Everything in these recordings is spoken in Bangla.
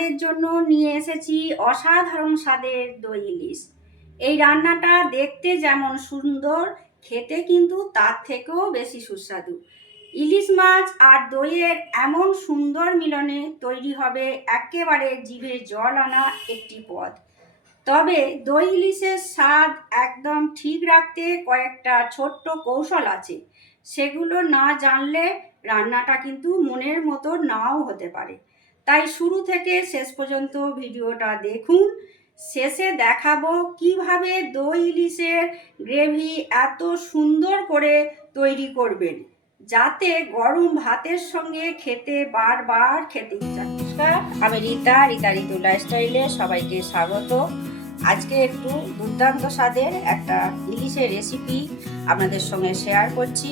আপনাদের জন্য নিয়ে এসেছি অসাধারণ স্বাদের দই ইলিশ। এই রান্নাটা দেখতে যেমন সুন্দর, খেতে কিন্তু তার থেকেও বেশি সুস্বাদু। ইলিশ মাছ আর দইয়ের এমন সুন্দর মিলনে তৈরি হবে একেবারে জিভে জল আনা একটি পদ। তবে দই ইলিশের স্বাদ একদম ঠিক রাখতে কয়েকটা ছোট্ট কৌশল আছে, সেগুলো না জানলে রান্নাটা কিন্তু মনের মতো নাও হতে পারে। তাই শুরু থেকে শেষ পর্যন্ত ভিডিওটা দেখুন। শেষে দেখাবো কিভাবে দই ইলিশের গ্রেভি এত সুন্দর করে তৈরি করবেন, যাতে গরম ভাতের সঙ্গে খেতে বারবার খেতে ইচ্ছা। নমস্কার, আমি রীতা ঋতু লাইফস্টাইলে সবাইকে স্বাগত। আজকে একটু দুর্দান্ত স্বাদের একটা ইলিশের রেসিপি আপনাদের সঙ্গে শেয়ার করছি।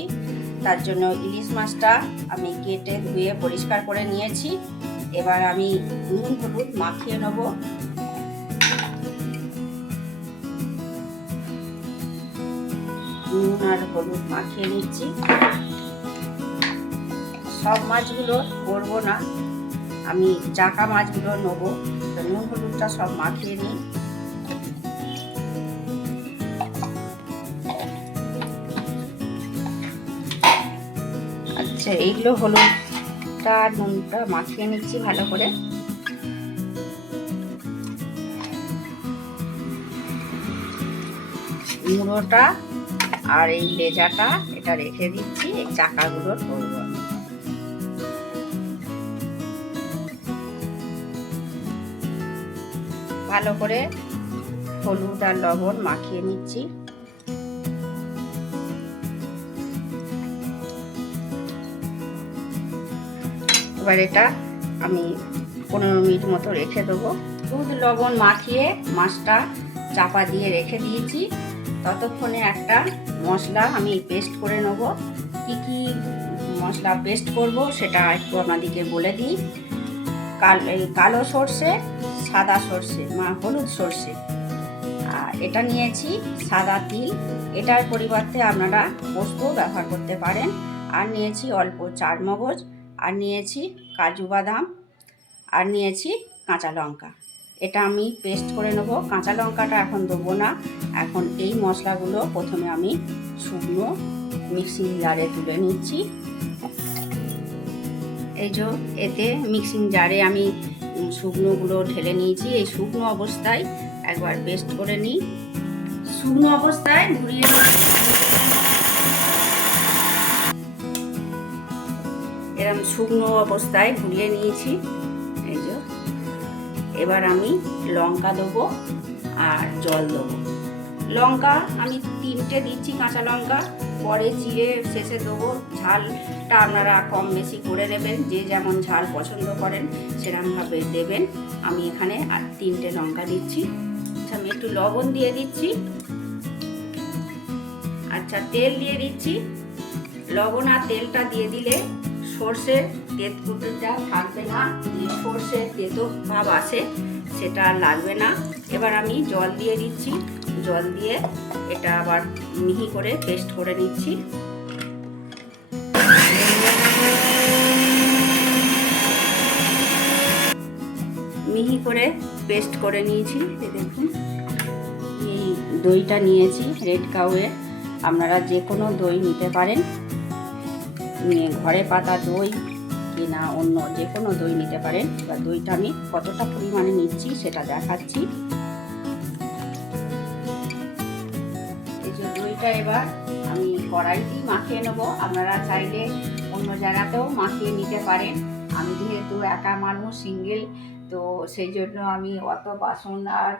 তার জন্য ইলিশ মাছটা আমি কেটে ধুয়ে পরিষ্কার করে নিয়েছি। এবার আমি নুন হলুদ মাখিয়ে নেব। নুন আর হলুদ মাখিয়ে নিচ্ছি। সব মাছগুলো করবো না, আমি চাকা মাছগুলো নেবো। তো নুন হলুদটা সব মাখিয়ে নিই। আচ্ছা, এইগুলো হলুদটা আর নুনটা মাখিয়ে নিচ্ছি ভালো করে। মুড়োটা আর এই লেজাটা এটা রেখে দিচ্ছি, এই চাকাগুলোর করব। ভালো করে হলুদ আর লবণ মাখিয়ে নিচ্ছি। এবার এটা আমি 15 মিনিট মতো রেখে দেবো। দুধ লবণ মাখিয়ে মাছটা চাপা দিয়ে রেখে দিয়েছি। ততক্ষণে একটা মশলা আমি পেস্ট করে নেব। কি কি মশলা পেস্ট করব সেটা একটু আপনাদেরকে বলে দিই। কালো সর্ষে, সাদা সর্ষে, হলুদ সর্ষে, আর এটা নিয়েছি সাদা তিল। এটার পরিবর্তে আপনারা পোস্ত ব্যবহার করতে পারেন। আর নিয়েছি অল্প চারমগজ, আর নিয়েছি কাজু বাদাম, আর নিয়েছি কাঁচা লঙ্কা। এটা আমি পেস্ট করে নেব। কাঁচা লঙ্কাটা এখন দেবো না। এখন এই মশলাগুলো প্রথমে আমি শুকনো মিক্সিং জারে তুলে নিচ্ছি। এই যে এতে মিক্সিং জারে আমি শুকনোগুলো ঢেলে নিয়েছি। এই শুকনো অবস্থায় একবার পেস্ট করে নিই। শুকনো অবস্থায় ঘুরিয়ে এরকম শুকনো অবস্থায় ঘুরিয়ে নিয়েছি। এই যে এবার আমি লঙ্কা দেবো আর জল দেবো। লঙ্কা আমি 3টে দিচ্ছি, কাঁচা লঙ্কা। পরে চিড়ে শেষে দেবো। ঝালটা আপনারা কম বেশি করে নেবেন, যে যেমন ঝাল পছন্দ করেন সেরকমভাবে দেবেন। আমি এখানে আর 3টে লঙ্কা দিচ্ছি। আচ্ছা, আমি একটু লবণ দিয়ে দিচ্ছি। আচ্ছা, তেল দিয়ে দিচ্ছি। লবণ আর তেলটা দিয়ে দিলে সর্ষের তেঁতুলটা থাকবে না, যে সর্ষের তেতো ভাব আসে সেটা আর লাগবে না। এবার আমি জল দিয়ে দিচ্ছি। জল দিয়ে এটা আবার মিহি করে পেস্ট করে নিচ্ছি। মিহি করে পেস্ট করে নিয়েছি। দেখুন, এই দইটা নিয়েছি রেড কাউয়ের। আপনারা যে কোনো দই নিতে পারেন, ঘরে পাতা দই কিনা অন্য যে কোনো দই নিতে পারেন। এবার দইটা আমি কতটা পরিমাণে নিচ্ছি সেটা দেখাচ্ছি। এই যে দইটা এবার আমি কড়াইতেই মাখিয়ে নেবো। আপনারা চাইলে অন্য জায়গাতেও মাখিয়ে নিতে পারেন। আমি যেহেতু একা মানুষ, সিঙ্গেল, তো সেই জন্য আমি অত বাসন আর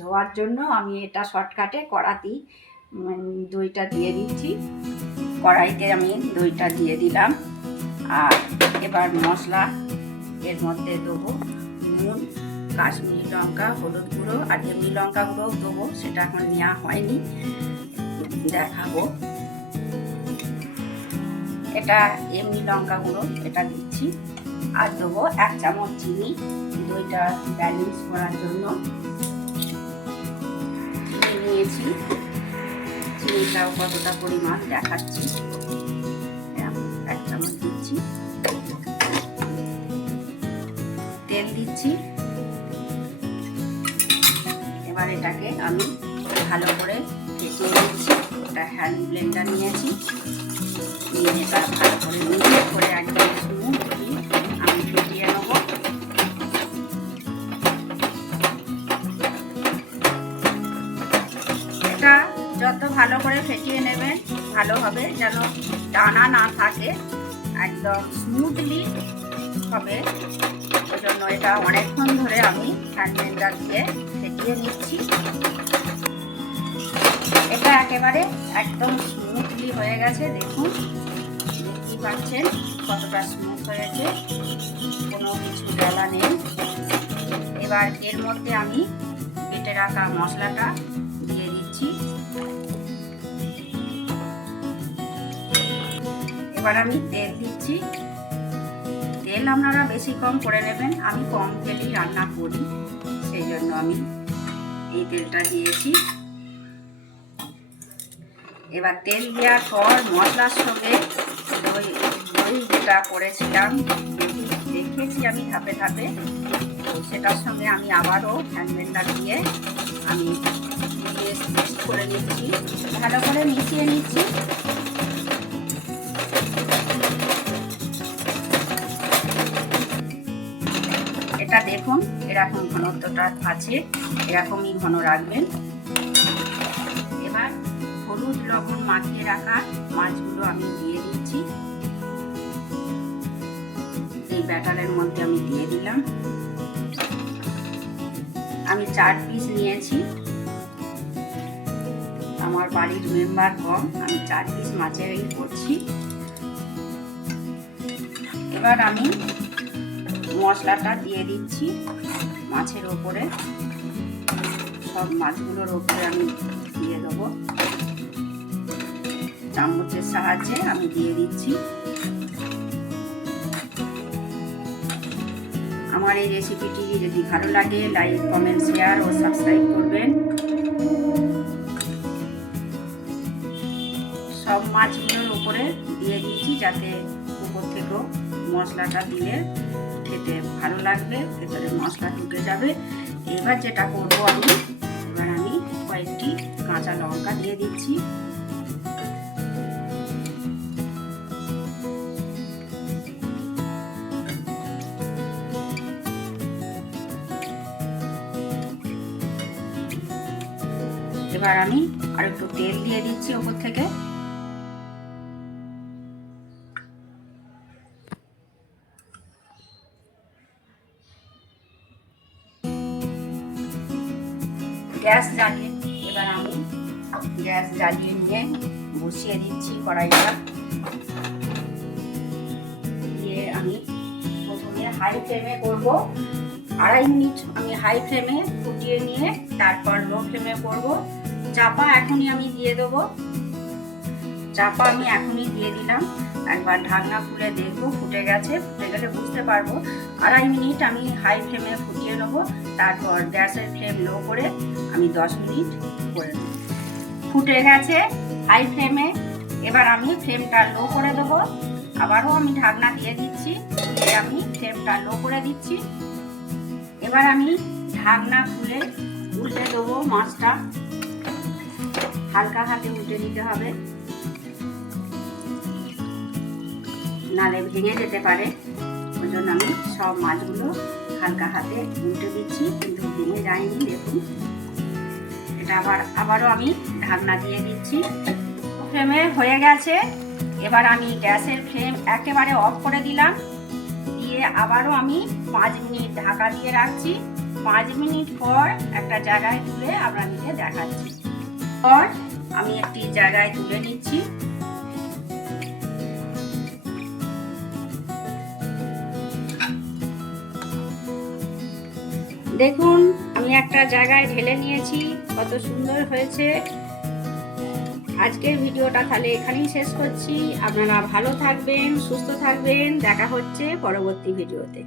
ধোয়ার জন্য আমি এটা শর্টকাটে কড়াতেই দইটা দিয়ে দিচ্ছি। কড়াইতে আমি দইটা দিয়ে দিলাম। আর এবার মশলা এর মধ্যে দেবো নুন, কাশ্মীরি লঙ্কা, হলুদ গুঁড়ো আর এমনি লঙ্কা গুঁড়োও দেবো, সেটা এখন নেওয়া হয়নি, দেখাবো। এটা এমনি লঙ্কা গুঁড়ো, এটা দিচ্ছি। আর দেবো 1 চামচ চিনি, দইটা ব্যালেন্স করার জন্য। চিনি নিয়েছি, চিনিটাও কতটা পরিমাণ দেখাচ্ছি। 1 চামচ দিচ্ছি। তেল দিচ্ছি এবার এটাকে আমি ভালো করে ফেটিয়ে নিচ্ছি। এটা হ্যান্ড ব্লেন্ডার নিয়েছি, নিয়ে এটা ভালো করে মিক্স করে একদম স্মুথলি আমি ফেটিয়ে নেব। এটা যত ভালো করে ফেটিয়ে নেবেন ভালো হবে, যেন দানা না থাকে, একদম স্মুথলি হবে। ওই জন্য এটা অনেকক্ষণ ধরে আমি হ্যান্ড ব্লেন্ডার দিয়ে ফেটিয়ে নিচ্ছি। এটা একেবারে একদম স্মুথলি হয়ে গেছে, দেখুন, দেখতেই পাচ্ছেন কতটা স্মুথ হয়েছে, কোনো কিছু ডেলা নেই। এবার এর মধ্যে আমি বেটে রাখা মশলাটা দিয়ে দিচ্ছি। এবার আমি তেল দিচ্ছি। তেল আপনারা বেশি কম করে নেবেন, আমি কম তেলই রান্না করি, সেই জন্য আমি এই তেলটা দিয়েছি। এবার তেল দেওয়ার পর মশলার সঙ্গে দই যেটা করেছিলাম দেখেছি আমি ধাপে ধাপে, সেটার সঙ্গে আমি আবারও হ্যান্ড ব্লেন্ডার দিয়ে আমি মিক্স করে নিচ্ছি, ভালো করে মিশিয়ে নিচ্ছি। এটা দেখুন এরকম ঘনত্বটা আছে, এরকমই ঘন রাখবেন। এবার হলুদ লবণ মাখিয়ে রাখা মাছগুলো আমি দিয়ে দিচ্ছি। এই ব্যাটারের মধ্যে আমি দিয়ে দিলাম। আমি 4 পিস নিয়েছি, আমার বাড়ির মেম্বার কম, আমি 4 পিস মাছেরই করছি। এবার আমি মশলাটা দিয়ে দিচ্ছি মাছের ওপরে, সব মাছগুলোর ওপরে আমি দিয়ে দেবো, চামচের সাহায্যে আমি দিয়ে দিচ্ছি। আমার এই রেসিপিটি যদি ভালো লাগে লাইক, কমেন্ট, শেয়ার ও সাবস্ক্রাইব করবেন। সব মাছগুলোর উপরে দিয়ে দিয়েছি, যাতে উপর থেকেও মশলাটা দিলে খেতে ভালো লাগবে, ভেতরে মশলা ঢুকে যাবে। এবার যেটা করবো এবার আমি কয়েকটি কাঁচা লঙ্কা দিয়ে দিচ্ছি। এবার আমি আর একটু তেল দিয়ে দিচ্ছি ওপর থেকে। গ্যাস জ্বালিয়ে এবার আমি গ্যাস জ্বালিয়ে নিয়ে বসিয়ে দিচ্ছি কড়াইটা। দিয়ে আমি প্রথমে হাই ফ্লেমে করব, 2.5 মিনিট আমি হাই ফ্লেমে ফুটিয়ে নিয়ে তারপর লো ফ্লেমে করব। চাপা এখনই আমি দিয়ে দেবো, চাপা আমি এখনই দিয়ে দিলাম। একবার ঢাকনা খুলে দেখবো ফুটে গেছে, ফুটে গেলে বুঝতে পারবো। 2.5 মিনিট আমি হাই ফ্লেমে ফুটিয়ে নেবো, তারপর গ্যাসের ফ্লেম লো করে আমি 10 মিনিট করে নেব। ফুটে গেছে হাই ফ্লেমে, এবার আমি ফ্লেমটা লো করে দেবো। আবারও আমি ঢাকনা দিয়ে দিচ্ছি, দিয়ে আমি ফ্লেমটা লো করে দিচ্ছি। এবার আমি ঢাকনা খুলে উল্টে দেবো মাছটা, হালকা হাতে উল্টে দিতে হবে, নালে ভেঙে যেতে পারে। ওই জন্য আমি সব মাছগুলো হালকা হাতে উল্টে দিচ্ছি, কিন্তু ভেঙে যায়নি, দেখুন। এটা আবারও আমি ঢাকনা দিয়ে দিচ্ছি। ফ্লেমে হয়ে গেছে, এবার আমি গ্যাসের ফ্লেম একেবারে অফ করে দিলাম, দিয়ে আবারও আমি 5 মিনিট ঢাকা দিয়ে রাখছি। 5 মিনিট পর একটা জায়গায় তুলে আপনাদেরকে দেখাচ্ছি। পর আমি একটি জায়গায় তুলে নিচ্ছি। দেখুন আমি একটা জায়গায় ঢেলে নিয়েছি, কত সুন্দর হয়েছে। আজকের ভিডিওটা তাহলে এখানেই শেষ করছি। আপনারা ভালো থাকবেন, সুস্থ থাকবেন, দেখা হচ্ছে পরবর্তী ভিডিওতে।